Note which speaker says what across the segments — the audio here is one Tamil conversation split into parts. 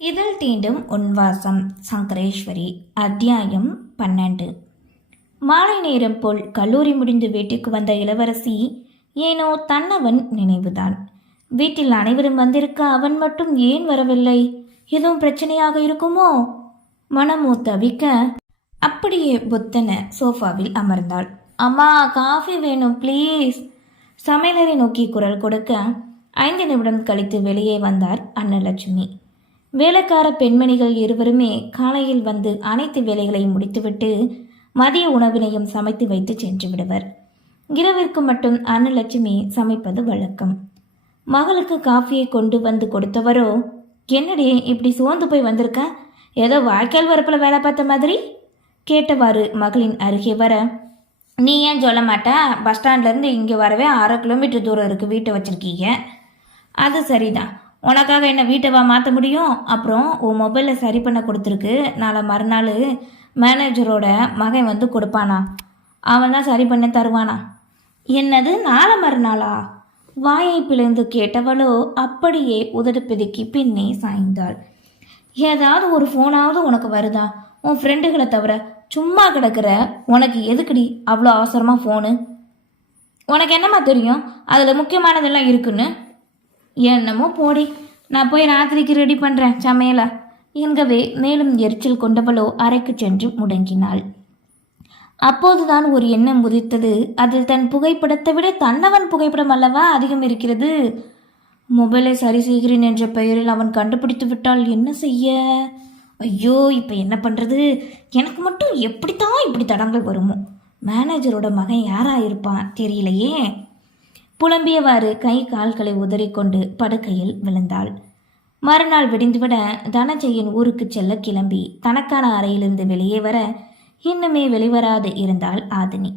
Speaker 1: இதழ் தீண்டும் உன்வாசம் சங்கரேஸ்வரி அத்தியாயம் பன்னெண்டு. மாலை நேரம் போல் கல்லூரி முடிந்து வீட்டுக்கு வந்த இளவரசி ஏனோ தன்னவன் நினைவுதான். வீட்டில் அனைவரும் வந்திருக்க அவன் மட்டும் ஏன் வரவில்லை? எதுவும் பிரச்சனையாக இருக்குமோ? மனமோ தவிக்க அப்படியே புத்தன சோஃபாவில் அமர்ந்தாள். அம்மா காஃபி வேணும் ப்ளீஸ். சமையலரை நோக்கி குரல் கொடுக்க ஐந்து நிமிடம் கழித்து வெளியே வந்தார் அன்னலட்சுமி. வேலைக்கார பெண்மணிகள் இருவருமே காலையில் வந்து அனைத்து வேலைகளையும் முடித்துவிட்டு மதிய உணவினையும் சமைத்து வைத்து சென்று விடுவர். இரவிற்கு மட்டும் அன்னலட்சுமி சமைப்பது வழக்கம். மகளுக்கு காஃபியை கொண்டு வந்து கொடுத்தவரோ என்னடி இப்படி சோர்ந்து போய் வந்திருக்க? ஏதோ வாய்க்கால் வரப்பில் வேலை பார்த்த மாதிரி? கேட்டவாறு மகளின் அருகே வர நீ ஏன் சொல்ல மாட்டா? பஸ் ஸ்டாண்ட்லேருந்து இங்கே வரவே அரை கிலோமீட்டர் தூரம் இருக்குது வீட்டை வச்சுருக்கீங்க. அது சரிதான். உனக்காக என்ன வீட்டை வா மாற்ற முடியும்? அப்புறம் உன் மொபைலில் சரி பண்ண கொடுத்துருக்கு. நாளை மறுநாள் மேனேஜரோட மகன் வந்து கொடுப்பானா? அவன் தான் சரி பண்ண தருவானா? என்னது நாளை மறுநாளா? வாயை பிளந்து கேட்டவளோ அப்படியே உதடு பிதுக்கி பின்னே சாய்ந்தாள். ஏதாவது ஒரு ஃபோனாவது உனக்கு வருதா? உன் ஃப்ரெண்டுகளை தவிர சும்மா கிடக்கிற உனக்கு எதுக்குடி அவ்வளோ அவசரமாக ஃபோனு உனக்கு என்னம்மா தெரியும்? அதில் முக்கியமானதெல்லாம் இருக்குன்னு? என்னமோ போடி. நான் போய் ராத்திரிக்கு ரெடி பண்ணுறேன் சமையலை? என்கவே மேலும் எரிச்சல் கொண்டவளோ அறைக்கு சென்று முடங்கினாள். அப்போதுதான் ஒரு எண்ணம் உதித்தது. அதில் தன் புகைப்படத்தை விட தன்னவன் புகைப்படம் அல்லவா அதிகம் இருக்கிறது? மொபைலை சரி செய்கிறேன் என்ற பெயரில் அவன் கண்டுபிடித்து விட்டால் என்ன செய்ய? ஐயோ இப்போ என்ன பண்ணுறது எனக்கு மட்டும் எப்படித்தான் இப்படி தடங்கள் வருமோ? மேனேஜரோட மகன் யாராக இருப்பான் தெரியலையே. புலம்பியவாறு கை கால்களை உதறிக்கொண்டு படுக்கையில் விழுந்தாள். மறுநாள் விடிந்துவிட தனஞ்சயன் ஊருக்கு செல்ல கிளம்பி தனக்கான அறையிலிருந்து வெளியே வர இன்னுமே வெளிவராது இருந்தாள் ஆதினி.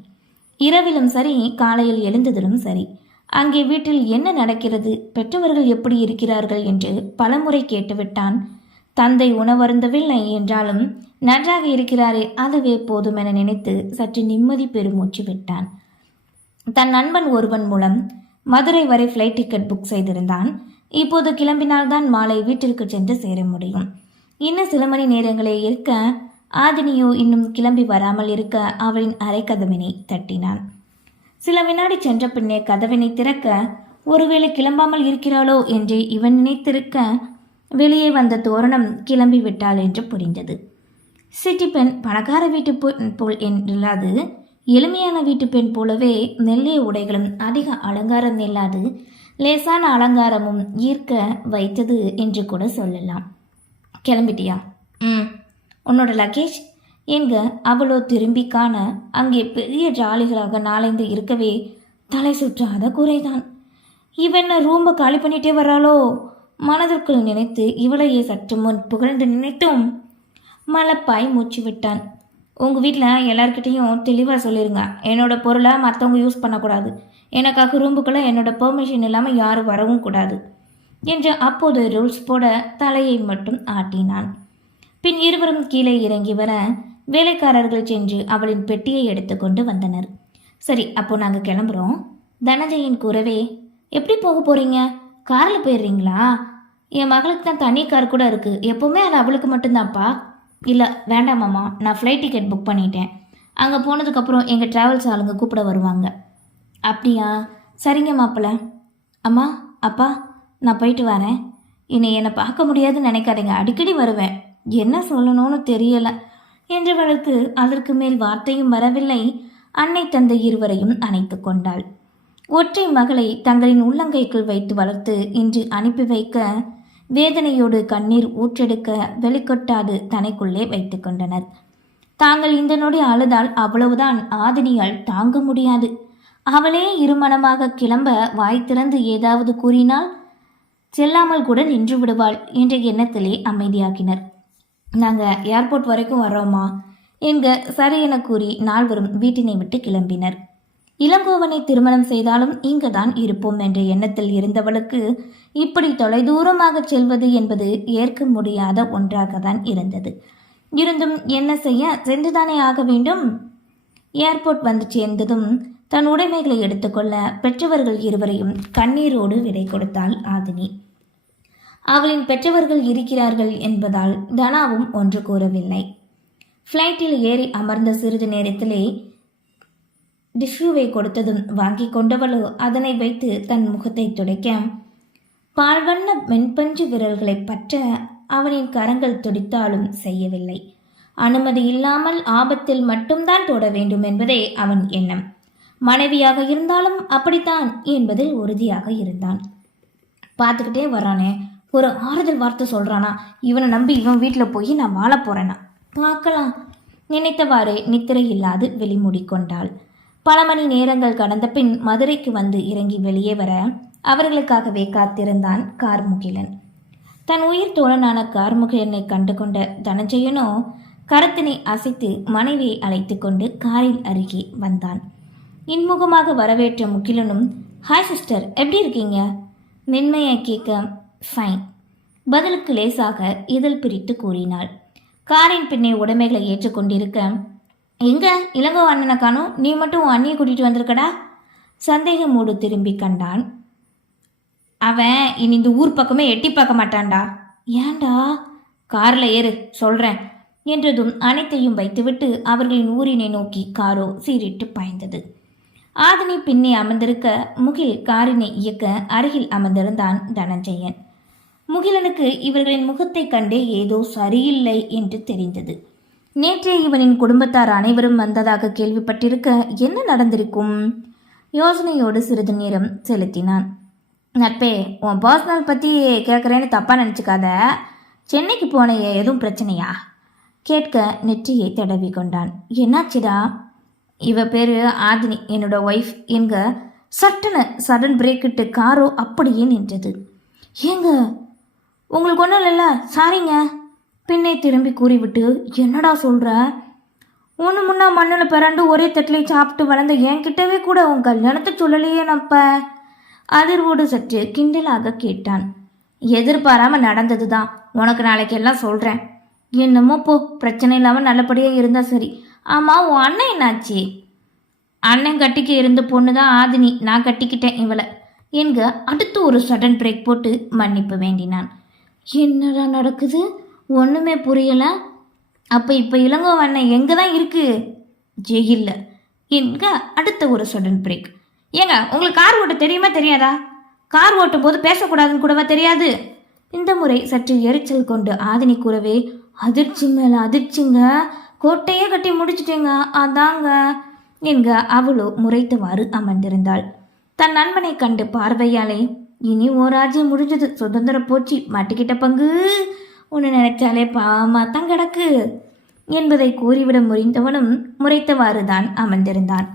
Speaker 1: இரவிலும் சரி காலையில் எழுந்ததிலும் சரி அங்கே வீட்டில் என்ன நடக்கிறது பெற்றவர்கள் எப்படி இருக்கிறார்கள் என்று பலமுறை கேட்டுவிட்டான். தந்தை உணவருந்தவில்லை என்றாலும் நன்றாக இருக்கிறாரே அதுவே போதுமென நினைத்து சற்று நிம்மதி பெருமூச்சு விட்டான். தன் நண்பன் ஒருவன் மூலம் மதுரை வரை ஃப்ளைட் டிக்கெட் புக் செய்திருந்தான். இப்போது கிளம்பினால்தான் மாலை வீட்டிற்கு சென்று சேர முடியும். இன்னும் சில மணி நேரங்களே இருக்க ஆதினியோ இன்னும் கிளம்பி வராமல் இருக்க அவளின் அரை கதவினை தட்டினான். சில வினாடி சென்ற பின்னே கதவினை திறக்க ஒருவேளை கிளம்பாமல் இருக்கிறாளோ என்று இவன் நினைத்திருக்க வெளியே வந்த தோரணம் கிளம்பி விட்டாள் என்று புரிந்தது. சிட்டி பெண் பணக்கார வீட்டு போல் என்றில்லாது எளிமையான வீட்டு பெண் போலவே நெல்லிய உடைகளும் அதிக அலங்காரம் இல்லாது லேசான அலங்காரமும் ஈர்க்க வைத்தது என்று கூட சொல்லலாம். கிளம்பிட்டியா? ம். உன்னோட லக்கேஜ் எங்க? அவளோ திரும்பி காண அங்கே பெரிய ஜாலிகளாக நாளைந்து இருக்கவே தலை சுற்றாத குறைதான். இவன் ரூம்பை காலி பண்ணிட்டே வராளோ? மனதிற்குள் நினைத்து இவளையே சற்று முன் புகழ்ந்து நினைத்தும். மலப்பாய் மூச்சு விட்டான். உங்கள் வீட்டில் எல்லார்கிட்டேயும் தெளிவாக சொல்லிடுங்க என்னோட பொருளை மற்றவங்க யூஸ் பண்ணக்கூடாது. எனக்காக ரூம்புக்குள்ளே என்னோட பெர்மிஷன் இல்லாமல் யாரும் வரவும் கூடாது என்று அப்போது ரூல்ஸ் போட தலையை மட்டும் ஆட்டினான். பின் இருவரும் கீழே இறங்கி வர வேலைக்காரர்கள் சென்று அவளின் பெட்டியை எடுத்துக்கொண்டு வந்தனர். சரி அப்போ நாங்கள் கிளம்புறோம். தனஞ்சயின் கூறவே எப்படி போக போகிறீங்க காரில் போயிடுறீங்களா? என் மகளுக்கு தான் தனி கார் கூட இருக்குது எப்போவுமே அது அவளுக்கு மட்டும்தான்ப்பா. இல்லை வேண்டாம் மாமா நான் ஃப்ளைட் டிக்கெட் புக் பண்ணிட்டேன். அங்கே போனதுக்கப்புறம் எங்கள் ட்ராவல்ஸ் ஆளுங்க கூப்பிட வருவாங்க. அப்படியா? சரிங்க மாப்பிள்ள. அம்மா அப்பா நான் போயிட்டு வரேன். என்னை என்னை பார்க்க முடியாதுன்னு நினைக்காதீங்க. அடிக்கடி வருவேன். என்ன சொல்லணும்னு தெரியல. என்றவளுக்கு அதற்கு மேல் வார்த்தையும் வரவில்லை. அன்னை தந்தை இருவரையும் அணைத்து கொண்டாள். ஒற்றை மகளை தங்களின் உள்ளங்கைக்குள் வைத்து வளர்த்து இன்று அனுப்பி வைக்க வேதனையோடு கண்ணீர் ஊற்றெடுக்க வெளிக்கொட்டாது தனக்குள்ளே வைத்து கொண்டனர். தாங்கள் இந்த நொடி அழுதால் அவ்வளவுதான் ஆதினியால் தாங்க முடியாது. அவளே இருமனமாக கிளம்ப வாய் திறந்து ஏதாவது கூறினால் செல்லாமல் கூட நின்று விடுவாள் என்ற எண்ணத்திலே அமைதியாக்கினர். நாங்கள் ஏர்போர்ட் வரைக்கும் வர்றோமா என்க சரி என கூறி நால்வரும் வீட்டினை விட்டு கிளம்பினர். இளங்கோவனை திருமணம் செய்தாலும் இங்குதான் இருப்போம் என்ற எண்ணத்தில் இருந்தவளுக்கு இப்படி தொலைதூரமாக செல்வது என்பது ஏற்க முடியாத ஒன்றாகத்தான் இருந்தது. இருந்தும் என்ன செய்ய சென்றுதானே ஆக வேண்டும்? ஏர்போர்ட் வந்து சேர்ந்ததும் தன் உடைமைகளை எடுத்துக்கொள்ள பெற்றவர்கள் இருவரையும் கண்ணீரோடு விடை கொடுத்தாள் ஆதினி. அவளின் பெற்றவர்கள் இருக்கிறார்கள் என்பதால் தனாவும் ஒன்று கூறவில்லை. ஃப்ளைட்டில் ஏறி அமர்ந்த சிறிது நேரத்திலே டிஷ்யூவை கொடுத்ததும் வாங்கி கொண்டவளோ அதனை வைத்து தன் முகத்தை துடைக்க. பால்வண்ண மென்பஞ்சு விரல்களை பற்ற அவனின் கரங்கள் துடித்தாலும் செய்யவில்லை. அனுமதி இல்லாமல் ஆபத்தில் மட்டும்தான் தொட வேண்டும் என்பதே அவன் எண்ணம். மனைவியாக இருந்தாலும் அப்படித்தான் என்பதில் உறுதியாக இருந்தான். பார்த்துக்கிட்டே வரானே ஒரு ஆறுதல் வார்த்தை சொல்றானா? இவனை நம்பி இவன் வீட்டில் போய் நான் வாழ போறேனா? பார்க்கலாம். நினைத்தவாறே நித்திரை இல்லாது வெளிமூடிக்கொண்டாள் பல மணி நேரங்கள் கடந்த பின் மதுரைக்கு வந்து இறங்கி வெளியே வர அவர்களுக்காகவே காத்திருந்தான் கார்முகிலன். தன் உயிர் தோழனான கார்முகிலனை கண்டு கொண்ட தனஞ்சயனோ கரத்தினை அசைத்து மனைவியை அழைத்து கொண்டு காரில் அருகே வந்தான். இன்முகமாக வரவேற்ற முகிலனும் ஹாய் சிஸ்டர் எப்படி இருக்கீங்க? மென்மையை கேட்க ஃபைன் பதிலுக்கு லேசாக இதழ் பிரித்து கூறினாள். காரின் பின்னே உடைமைகளை ஏற்றுக்கொண்டிருக்க எங்கே இளங்கோ அண்ணனை காணும் நீ மட்டும் உன் அண்ணியை கூட்டிகிட்டு வந்திருக்கடா? சந்தேகமோடு திரும்பி கண்டான். அவன் இனி இந்த ஊர் பக்கமே எட்டி பார்க்க மாட்டான்டா. ஏண்டா காரில் ஏறு சொல்கிறேன் என்றதும் அனைத்தையும் வைத்துவிட்டு அவர்களின் ஊரினை நோக்கி காரோ சீரிட்டு பாய்ந்தது. ஆதினி பின்னே அமர்ந்திருக்க முகில் காரினை இயக்க அருகில் அமர்ந்திருந்தான் தனஞ்சயன். முகிலனுக்கு இவர்களின் முகத்தைக் கண்டே ஏதோ சரியில்லை என்று தெரிந்தது. நேற்றே இவனின் குடும்பத்தார் அனைவரும் வந்ததாக கேள்விப்பட்டிருக்க என்ன நடந்திருக்கும்? யோசனையோடு சிறிது நேரம் செலுத்தினான். நட்பே உன் பர்சனல் பற்றி கேட்குறேன்னு தப்பாக நினச்சிக்காத. சென்னைக்கு போனையே எதுவும் பிரச்சனையா? கேட்க நெற்றியை தடவி கொண்டான். என்னாச்சுடா? இவ பேர் ஆதினி என்னோட ஒய்ஃப் எங்க சட்டன சடன் பிரேக்கிட்டு காரோ அப்படியே நின்றது. ஏங்க? உங்களுக்கு ஒன்றும் இல்லைல்ல? சாரிங்க பின்னே திரும்பி கூறிவிட்டு என்னடா சொல்கிற ஒன்று முன்னா மண்ணில் பிறண்டு ஒரே தட்டிலே சாப்பிட்டு வளர்ந்த என்கிட்டவே கூட உன் கல்யாணத்தை சொல்லலையே நப்ப? அதிர்வோடு சற்று கிண்டலாக கேட்டான். எதிர்பாராம நடந்தது தான் உனக்கு நாளைக்கு எல்லாம் சொல்கிறேன் என்னமோ போ பிரச்சனை இல்லாமல் நல்லபடியாக இருந்தால் சரி. ஆமாம் உன் அண்ணன் என்னாச்சு? அண்ணன் கட்டிக்க இருந்த பொண்ணு தான் ஆதினி. நான் கட்டிக்கிட்டேன் இவளை. என்க அடுத்து ஒரு சடன் பிரேக் போட்டு மன்னிப்பு வேண்டினான். என்னடா நடக்குது? ஒன்றுமே புரியலை. அப்போ இப்போ இளங்கோ எங்கே தான் இருக்குது ஜெயிலில். என்க அடுத்த ஒரு சடன் பிரேக் ஏங்க உங்களுக்கு கார் ஓட்ட தெரியுமா தெரியாதா? கார் ஓட்டும் போது பேசக்கூடாதுன்னு கூடவா தெரியாது? இந்த முறை சற்று எரிச்சல் கொண்டு ஆதினி கூறவே அதிர்ச்சி மேலே அதிர்ச்சிங்க. கோட்டையே கட்டி முடிச்சிட்டேங்க. அதாங்க. என்க அவளோ முறைத்தவாறு அமர்ந்திருந்தாள். தன் நண்பனை கண்டு பார்வையாலே இனி ஓ முடிஞ்சது. சுதந்திரம் போச்சு. மாட்டிக்கிட்ட பங்கு. உன்னை நினைச்சாலே பாவமாக தான் கிடக்கு என்பதை கூறிவிட முறிந்தவனும் முறைத்தவாறு தான் அமர்ந்திருந்தான்.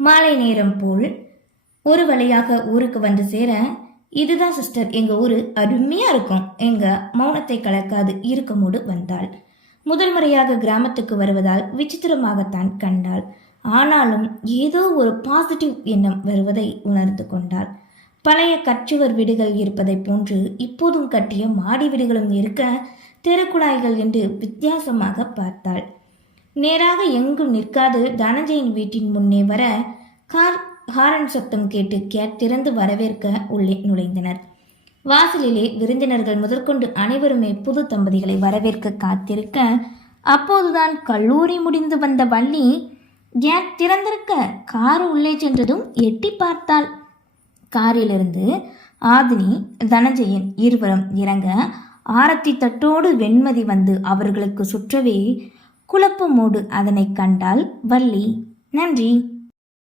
Speaker 1: மாலை நேரம் போல் ஒரு வழியாக ஊருக்கு வந்து சேர இதுதான் சிஸ்டர் எங்கள் ஊர் அருமையாக இருக்கும். எங்கள் மௌனத்தை கலக்காது இருக்கமோடு வந்தாள். முதல் முறையாக கிராமத்துக்கு வருவதால் விசித்திரமாகத்தான் கண்டாள். ஆனாலும் ஏதோ ஒரு பாசிட்டிவ் எண்ணம் வருவதை உணர்ந்து கொண்டாள். பழைய கச்சுவர் வீடுகள் இருப்பதைப் போன்று இப்போதும் கட்டிய மாடி வீடுகளும் இருக்க தெருக்குழாய்கள் என்று வித்தியாசமாக பார்த்தாள். நேராக எங்கும் நிற்காது தனஞ்சயின் வீட்டின் முன்னே வர கார் ஹாரன் சத்தம் கேட்டு கேட் திறந்து வரவேற்க உள்ளே நுழைந்தனர். வாசலிலே விருந்தினர்கள் முதற்கொண்டு அனைவருமே புது தம்பதிகளை வரவேற்க காத்திருக்க அப்போதுதான் கல்லூரி முடிந்து வந்த வள்ளி கேட் திறந்திருக்க? கார் உள்ளே சென்றதும் எட்டி பார்த்தாள். காரிலிருந்து ஆதினி தனஞ்சயன் இருவரும் இறங்க ஆரத்தி தட்டோடு வெண்மதி வந்து அவர்களுக்கு சுற்றவே குழப்பமோடு அதனை கண்டால் வள்ளி. நன்றி.